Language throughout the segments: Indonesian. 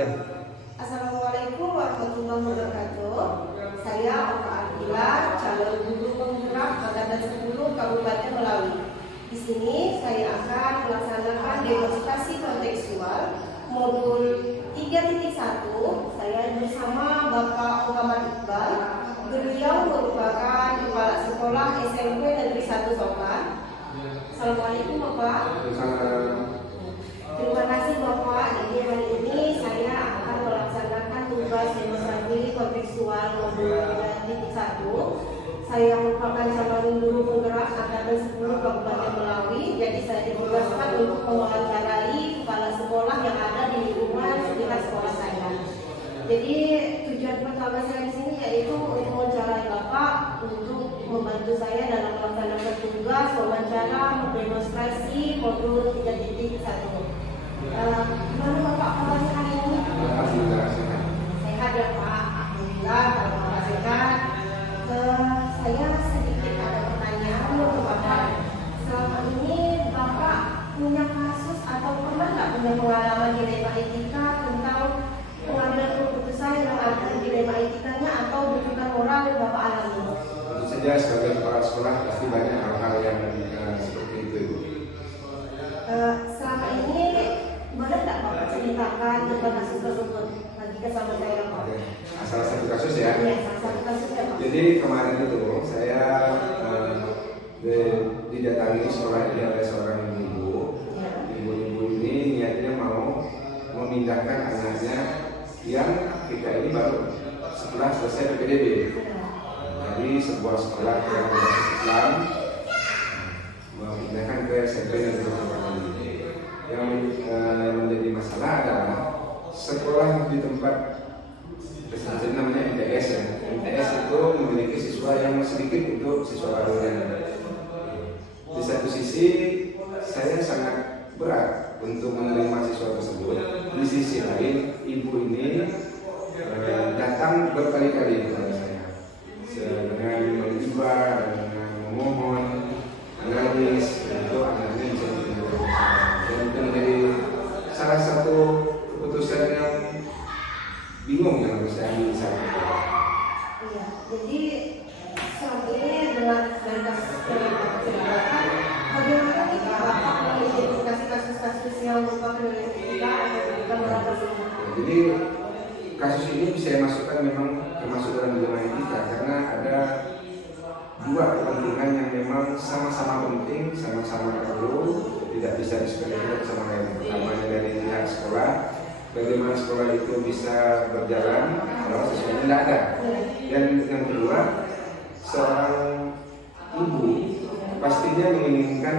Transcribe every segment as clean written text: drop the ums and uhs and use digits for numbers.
Assalamualaikum warahmatullahi wabarakatuh. Saya Oka Akila, calon guru penggerak Angkatan 10 Kabupaten Melawi. Di sini saya akan melaksanakan demonstrasi kontekstual modul 3.1. Saya bersama Bapak Muhammad Iqbal. Beliau merupakan kepala sekolah SMP Negeri 1 Sokan. Assalamualaikum Bapak. Terima kasih Bapak. Jadi hari ini saya akan melaksanakan tugas demonstrasi kontekstual modul 3.1. Saya merupakan calon guru penggerak Angkatan 10 Kabupaten Melawi. Jadi saya ditugaskan untuk mewawancarai kepala sekolah yang ada di lingkungan sekitar sekolah saya. Jadi tujuan pertama saya di sini yaitu untuk mewawancarai Bapak untuk membantu saya dalam melaksanakan tugas wawancara mendemonstrasi modul 3.1. Gimana Bapak kabarnya hari ini? Sehat ya Pak. Alhamdulillah kalau Bapak sehat. Saya sedikit ada pertanyaan untuk Bapak. Selama ini Bapak punya kasus atau pernah nggak punya pengalaman dilema etika tentang pengambilan keputusan yang ada dilema etikanya atau dudukan moral yang Bapak alami? Tentu saja sebagai kepala sekolah pasti banyak hal-hal yang seperti itu. Selama ini boleh nggak Bapak ceritakan tentang kasus tersebut? Bagikan sama saya Pak. Salah satu kasus ya. Iya, salah satu kasus ya Pak. Jadi kemarin itu saya didatangi sekolah ini oleh seorang ibu. Ibu-ibu ini niatnya mau memindahkan anaknya yang kita ini baru setelah selesai PPDB. Dari sebuah sekolah yang berbasis Islam memindahkan ke SMP Negeri 1. Yang menjadi masalah adalah sekolah di tempat jadi namanya MTS ya. MTS itu memiliki siswa yang sedikit untuk siswa barunya. Di satu sisi saya sangat berat untuk menerima siswa tersebut. Di sisi lain ibu ini datang berkali-kali kepada saya dengan mengimbau, dengan memohon, menangis untuk anaknya bisa dipindah. Dan itu menjadi salah satu keputusan yang bingung yang harus saya ambil saat itu. Iya, jadi saat ini dengan kasus yang ceritakan, bagaimana nih Bapak mengidentifikasi kasus-kasus yang berupa pelecehan seksual atau bukan moral tersebut? Jadi kasus ini saya masukkan memang termasuk dalam dilema etika karena ada dua kepentingan yang memang sama-sama penting, sama-sama perlu, tidak bisa disepelekan sama lain. Pertamanya dari pihak sekolah, bagaimana sekolah itu bisa berjalan kalau sesuatu tidak ada. Dan yang kedua, seorang ibu pastinya menginginkan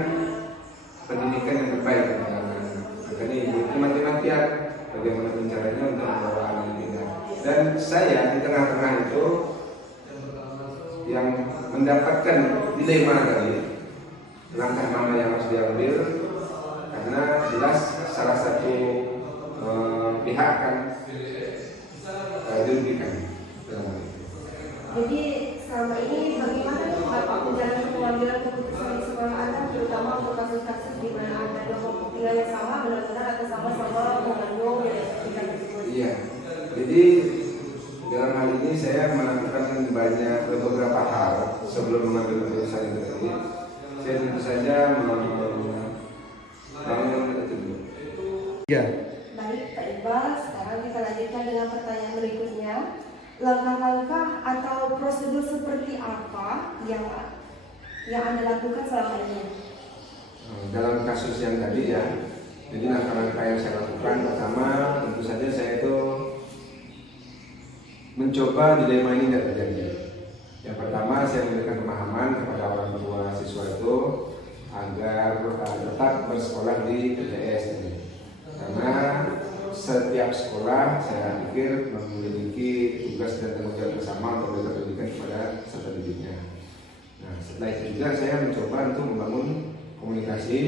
pendidikan yang terbaik untuk anak. Makanya ibu itu mati-matian bagaimana caranya untuk membawa anak pindah. Dan saya di tengah-tengah itu yang mendapatkan dilema tadi, langkah mana yang harus diambil, karena jelas salah satu pihak kan dirugikan. Jadi selama ini bagaimana Bapak menjalankan pengambilan keputusan di sekolah Anda, terutama untuk kasus-kasus di mana ada dua kepentingan yang sama benar-benar atau sama-sama mengandung etika tersebut? Iya, jadi dalam hal ini saya melakukan beberapa hal sebelum mengambil keputusan itu tadi. Saya tentu saja Ya. Baik Pak Iqbal, sekarang kita lanjutkan dengan pertanyaan berikutnya. Langkah-langkah atau prosedur seperti apa yang Anda lakukan selama ini? Dalam kasus yang tadi ya, jadi langkah-langkah yang saya lakukan pertama tentu saja saya itu mencoba dilema ini tidak terjadi. Yang pertama saya memberikan pemahaman kepada orang tua siswa itu agar tetap bersekolah di PTS ini. Karena setiap sekolah saya pikir memiliki tugas dan tanggung jawab bersama untuk memberikan pendidikan kepada peserta didiknya. Nah, setelah itu juga saya mencoba untuk membangun komunikasi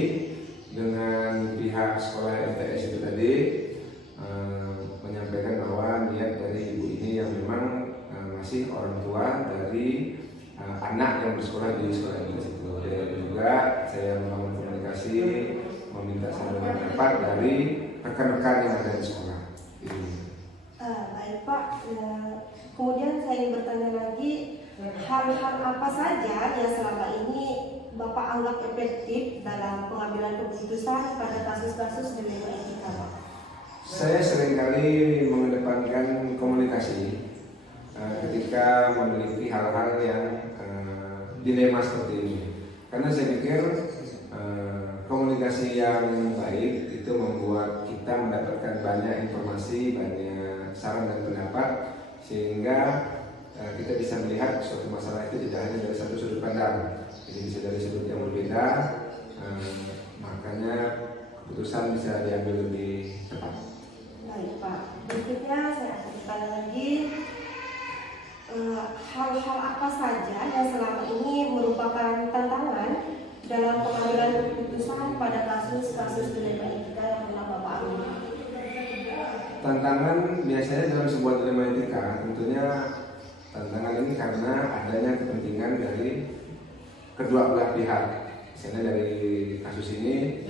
dengan pihak sekolah MTS itu tadi, menyampaikan bahwa niat dari ibu ini yang memang masih orang tua dari anak yang bersekolah di sekolah MTS itu. Dan juga saya membangun komunikasi, meminta saran pendapat dari rekan-rekan yang ada di sekolah. Baik Pak, kemudian saya ingin bertanya lagi, hal-hal apa saja yang selama ini Bapak anggap efektif dalam pengambilan keputusan pada kasus-kasus dilema etika Pak? Saya seringkali mengedepankan komunikasi ketika memiliki hal-hal yang dilema seperti ini. Karena saya pikir komunikasi yang baik itu membuat kita mendapatkan banyak informasi, banyak saran dan pendapat, sehingga kita bisa melihat suatu masalah itu tidak hanya dari satu sudut pandang, jadi bisa dari sudut yang berbeda, makanya keputusan bisa diambil lebih tepat. Baik Pak, berikutnya saya akan bertanya lagi, hal-hal apa saja yang selama ini merupakan tantangan dalam pengambilan keputusan pada kasus-kasus dilema etika yang pernah Bapak alami? Tantangan biasanya dalam sebuah dilema etika, tentunya tantangan ini karena adanya kepentingan dari kedua belah pihak. Misalnya dari kasus ini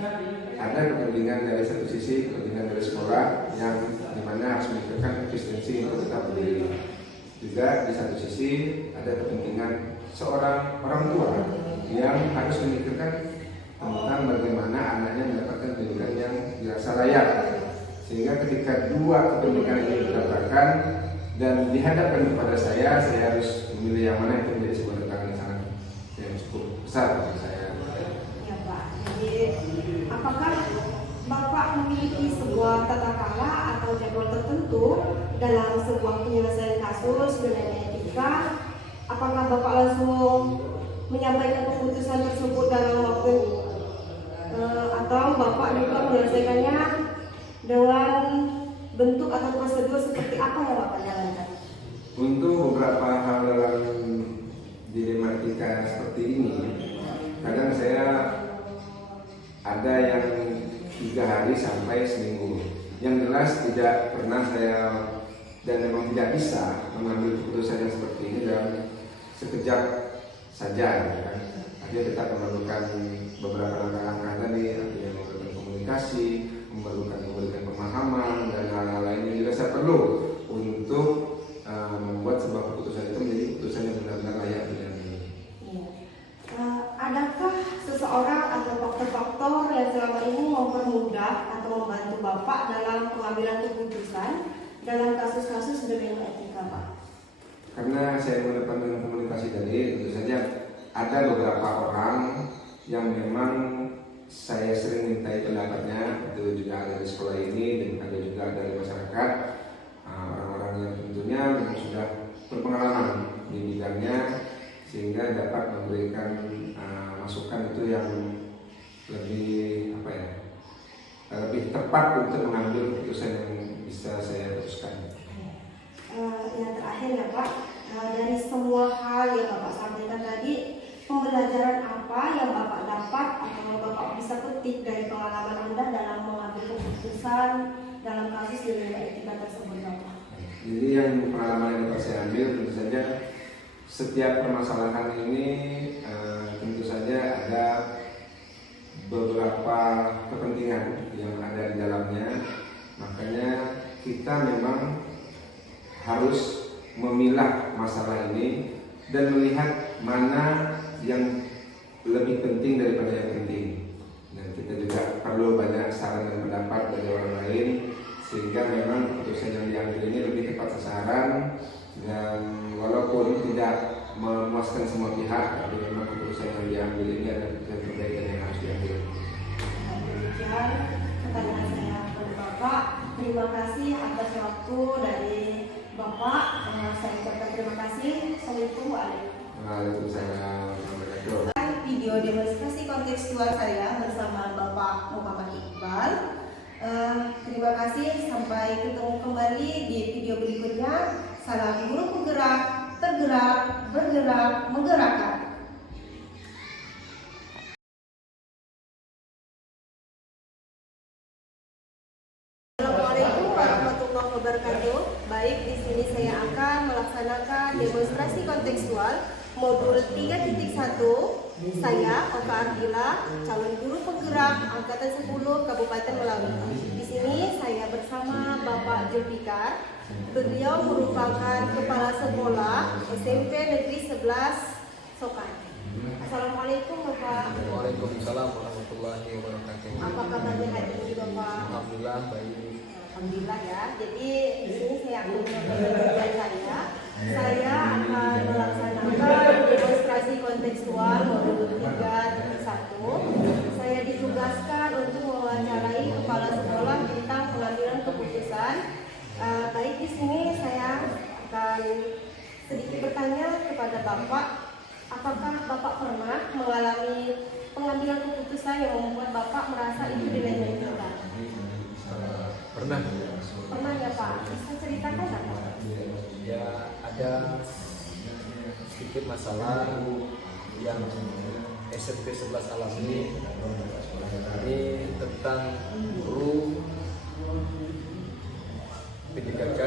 ada kepentingan dari satu sisi, kepentingan dari sekolah yang dimana harus memikirkan eksistensi untuk tetap berdiri. Juga di satu sisi ada kepentingan seorang orang tua yang harus memikirkan tentang bagaimana anaknya mendapatkan pendidikan yang dirasa layak. Sehingga ketika dua kepentingan ini didapatkan dan dihadapkan kepada saya harus memilih yang mana, itu menjadi sebuah tantangan yang cukup besar bagi saya. Ya Pak, jadi apakah Bapak memiliki sebuah tata cara atau jadwal tertentu dalam sebuah penyelesaian kasus dilema etika? Apakah Bapak langsung menyampaikan keputusan tersebut dalam waktu atau Bapak juga menyelesaikannya dengan bentuk atau prosedur seperti apa yang Bapak jalankan? Untuk beberapa hal dalam dilema etika seperti ini, kadang saya ada yang 3 hari sampai seminggu. Yang jelas tidak pernah saya dan memang tidak bisa mengambil keputusan yang seperti ini dalam sekejap saja, kan? Artinya tetap memerlukan beberapa langkah-langkah tadi, artinya memerlukan komunikasi, memerlukan pemahaman dan hal-hal lain yang juga saya perlu untuk membuat sebuah keputusan itu menjadi keputusan yang benar-benar layak diambil. Ya. Adakah seseorang atau faktor-faktor yang selama ini mempermudah atau membantu Bapak dalam pengambilan keputusan dalam kasus-kasus dilema etika Pak? Karena saya mengedepankan komunikasi tadi, tentu saja ada beberapa orang yang memang saya sering mintai pendapatnya, itu juga ada di sekolah ini dan ada juga dari masyarakat, orang-orang yang tentunya memang sudah berpengalaman di bidangnya sehingga dapat memberikan masukan itu yang lebih lebih tepat untuk mengambil keputusan yang bisa saya teruskan. Yang terakhir ya Pak, dari semua hal yang Bapak sampaikan tadi, pembelajaran apa yang Bapak dapat atau Bapak bisa petik dari pengalaman Anda dalam mengambil keputusan dalam kasus dilema etika tersebut Bapak? Jadi yang pengalaman yang dapat saya ambil tentu saja setiap permasalahan ini tentu saja ada beberapa kepentingan yang ada di dalamnya, makanya kita memang harus memilah masalah ini dan melihat mana yang lebih penting daripada yang penting. Dan kita juga perlu banyak saran dan pendapat dari orang lain sehingga memang keputusan yang diambil ini lebih tepat sasaran dan walaupun tidak memuaskan semua pihak, tapi memang keputusan yang diambil ini adalah keputusan terbaik yang harus diambil. Demikian pertanyaan saya kepada Bapak. Terima kasih atas waktu dari Bapak. Saya ucapkan terima kasih. Assalamualaikum Waalaikumsalam. Video demonstrasi kontekstual saya bersama Bapak Muhammad Iqbal. Terima kasih. Sampai ketemu kembali di video berikutnya. Salam guru penggerak, tergerak, bergerak, menggerakkan. Assalamualaikum warahmatullahi wabarakatuh. Baik, di sini saya akan melaksanakan demonstrasi kontekstual modul 3.1. Saya Oka Ardila, calon guru penggerak angkatan 10 Kabupaten Melawi. Di sini saya bersama Bapak Julfikar. Beliau merupakan kepala sekolah SMP Negeri 11 Sokan. Assalamualaikum Bapak. Waalaikumsalam warahmatullahi wabarakatuh. Apa kabarnya hari ini Bapak? Alhamdulillah baik. Alhamdulillah ya. Jadi di sini saya akan menyampaikan saya. Saya akan melaksanakan demonstrasi kontekstual modul 3.1. Saya ditugaskan untuk mewawancarai kepala sekolah tentang pengambilan keputusan. Baik, di sini saya akan sedikit bertanya kepada Bapak, apakah Bapak pernah mengalami pengambilan keputusan yang membuat Bapak merasa itu dilematis? Pernah. Pernah ya Pak? Bisa ceritakan apa? Ya ada sedikit masalah yang SMP 11 alami. Ini tentang guru P3K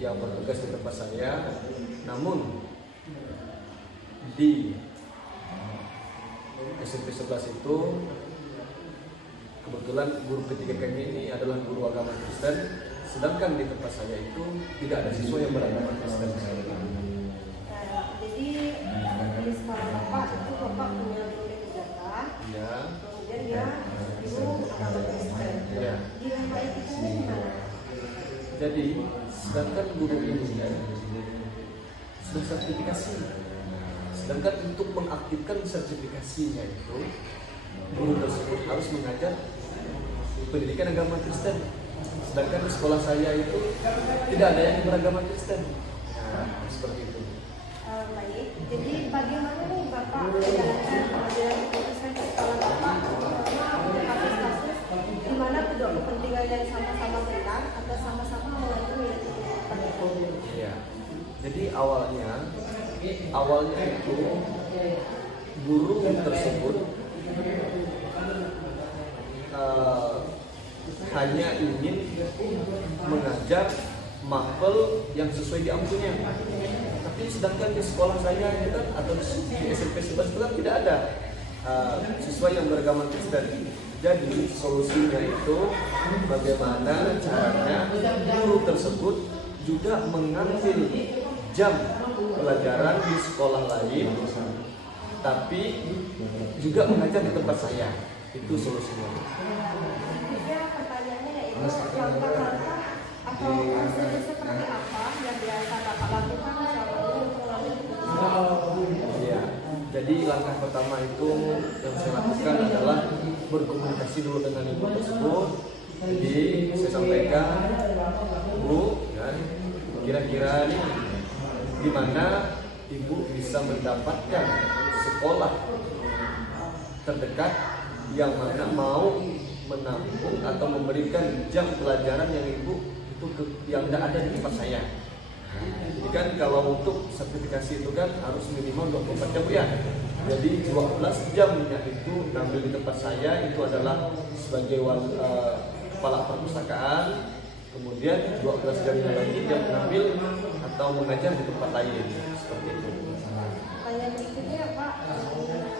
yang bertugas di tempat saya, namun di SMP 11 itu kebetulan guru P3K ini adalah guru agama Kristen, sedangkan di tempat saya itu tidak ada siswa yang beragama Kristen. Jadi di sekolah Bapak itu Bapak punya guru P3K, Ya, kemudian dia guru agama Kristen. ya. Di Bapak itu gimana? Jadi sedangkan guru ini sudah sertifikasi, sedangkan untuk mengaktifkan sertifikasinya itu guru tersebut harus mengajar pendidikan agama Kristen, sedangkan di sekolah saya itu tidak ada yang beragama Kristen. Nah, seperti itu. Baik, jadi bagaimana nih Bapak menjalankan pengambilan keputusan di sekolah Bapak, terutama untuk kasus-kasus di mana kedua kepentingan yang sama-sama benar atau sama-sama mengandung nilai tertentu? Ya. Jadi awalnya itu guru tersebut hanya ingin mengajar mapel yang sesuai di ampunya. Tapi sedangkan di sekolah saya itu kan, atau di SMP 11 itu kan tidak ada siswa yang beragama Kristen. Jadi solusinya itu bagaimana caranya guru tersebut juga mengambil jam pelajaran di sekolah lain, tapi juga mengajar di tempat saya. Itu solusinya. Ya, pertanyaannya yaitu langkah-langkah atau prosedur seperti apa yang biasa Bapak lakukan selama ini untuk mengambil keputusan? Ya, jadi langkah pertama itu yang saya lakukan adalah berkomunikasi dulu dengan ibu tersebut. Jadi saya sampaikan, Bu, ya, kira-kira di mana ibu bisa mendapatkan sekolah terdekat yang mana mau menampung atau memberikan jam pelajaran yang ibu itu yang tidak ada di tempat saya. Jadi kan kalau untuk sertifikasi itu kan harus minimal 24 jam ya. Jadi 12 jamnya itu ngambil di tempat saya itu adalah sebagai kepala perpustakaan. Kemudian 12 jamnya lagi dia mengambil atau mengajar di tempat lain seperti itu. Pertanyaan berikutnya Pak,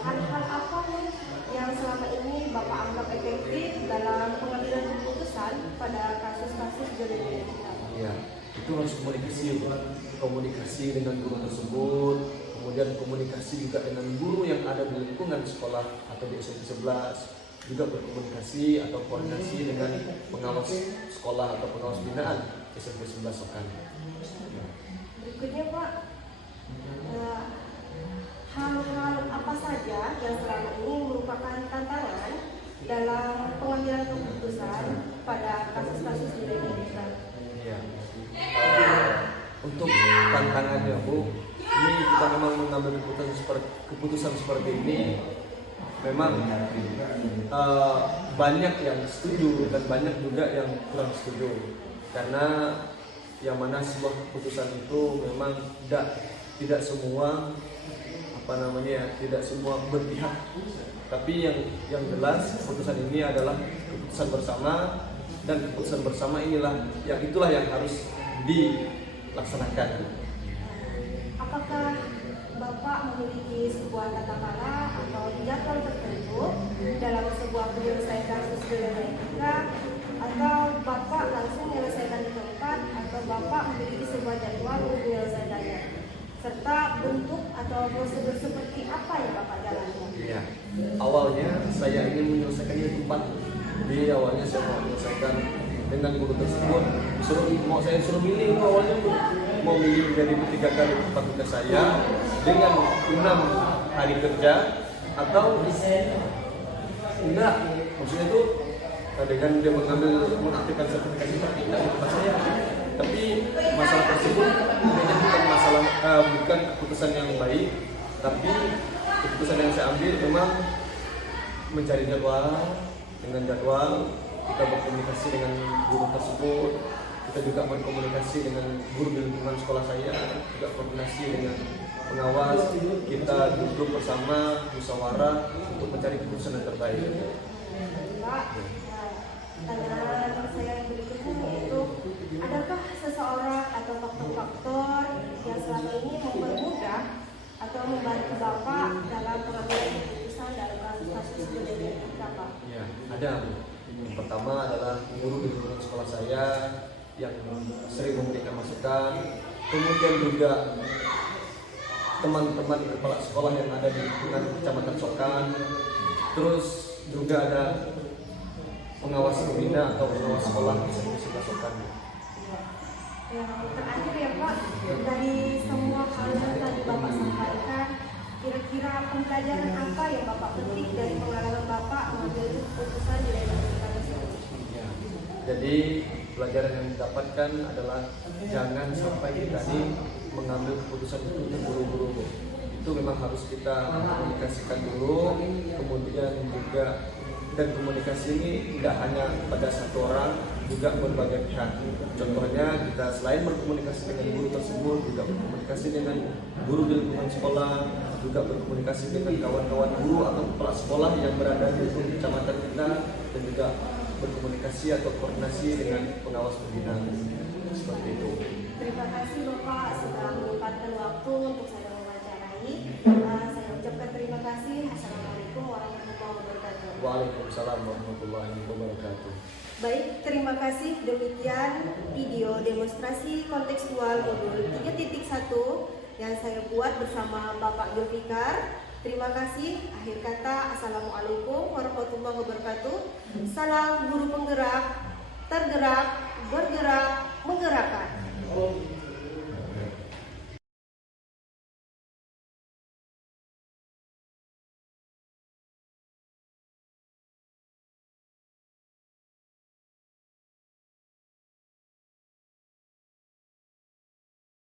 hal-hal apa nih yang selama ini Bapak anggap efektif dalam pengambilan keputusan pada kasus-kasus delik-delik? Ya, itu harus komunikasi dengan guru tersebut, kemudian komunikasi juga dengan guru yang ada di lingkungan sekolah atau di SMP 11, juga berkomunikasi atau koordinasi dengan pengawas sekolah atau pengawas binaan SMP 11 Sokan. Berikutnya Pak, hal-hal apa saja yang selama ini merupakan tantangan dalam pengambilan keputusan pada kasus-kasus delik-delik? Ya. Untuk tantangannya Bu, ini kita memang mengambil keputusan seperti ini. Memang banyak yang setuju dan banyak juga yang kurang setuju, karena yang mana sebuah keputusan itu memang tidak semua tidak semua berpihak, tapi yang jelas keputusan ini adalah keputusan bersama, dan keputusan bersama itulah yang harus dilaksanakan. Apakah Bapak memiliki sebuah kata-kata atau jadwal tertentu dalam sebuah penyelesaian kasus delik, atau Bapak langsung menyelesaikan di tempat Ustadz atau Bapak memiliki sebuah jadwal untuk menyelesaikannya, serta bentuk atau prosedur seperti apa yang Bapak jalankan? Ya, awalnya saya ingin menyelesaikannya di tempat. Jadi awalnya saya mau menyelesaikan dengan guru tersebut. Saya suruh milih awalnya mau milih dari 3 kali tempat tugas saya dengan 6 hari kerja atau enggak, maksudnya itu dengan dia mengaktifkan sertifikasi praktikal di tempat saya. Tapi masalah tersebut kayaknya bukan masalah bukan keputusan yang baik, tapi keputusan yang saya ambil memang mencari jadwal. Dengan jadwal kita berkomunikasi dengan guru tersebut, kita juga berkomunikasi dengan guru di lingkungan sekolah saya, juga koordinasi dengan pengawas, kita duduk bersama musyawarah untuk mencari keputusan yang terbaik. Pak, pertanyaan saya yang berikutnya yaitu, adakah seseorang atau faktor-faktor yang selama ini mempermudah atau membantu Bapak dalam pengambilan keputusan dalam kasus-kasus kejadian Bapak? Ya, ada. Yang pertama adalah guru di lingkungan sekolah saya yang sering memberikan masukan, kemudian juga teman-teman kepala sekolah yang ada di lingkungan Kecamatan Sokan, terus juga ada pengawas pembina atau pengawas sekolah di sekolah Sokan. Yang terakhir ya Pak, dari semua hal yang tadi Bapak sampaikan, kira-kira pembelajaran apa yang Bapak petik dari pengalaman Bapak mengambil keputusan di dalam keputusan tersebut? Ya, jadi pelajaran yang didapatkan adalah jangan sampai kita ini mengambil keputusan itu terburu-buru. Itu memang harus kita komunikasikan dulu, kemudian juga, dan komunikasi ini tidak hanya pada satu orang, juga berbagai pihak. Contohnya kita selain berkomunikasi dengan guru tersebut, juga berkomunikasi dengan guru di lingkungan sekolah, juga berkomunikasi dengan kawan-kawan guru atau kepala sekolah yang berada di kecamatan kita, dan juga berkomunikasi atau koordinasi dengan pengawas pembina. Seperti itu. Terima kasih Bapak sudah menyempatkan waktu untuk saya mewawancarai. Saya ucapkan terima kasih. Assalamualaikum warahmatullahi wabarakatuh. Waalaikumsalam warahmatullahi wabarakatuh. Baik, terima kasih. Demikian video demonstrasi kontekstual modul 3.1 yang saya buat bersama Bapak Zulfikar. Terima kasih. Akhir kata, Assalamualaikum warahmatullahi wabarakatuh. Salam guru penggerak, tergerak, bergerak, menggerakkan.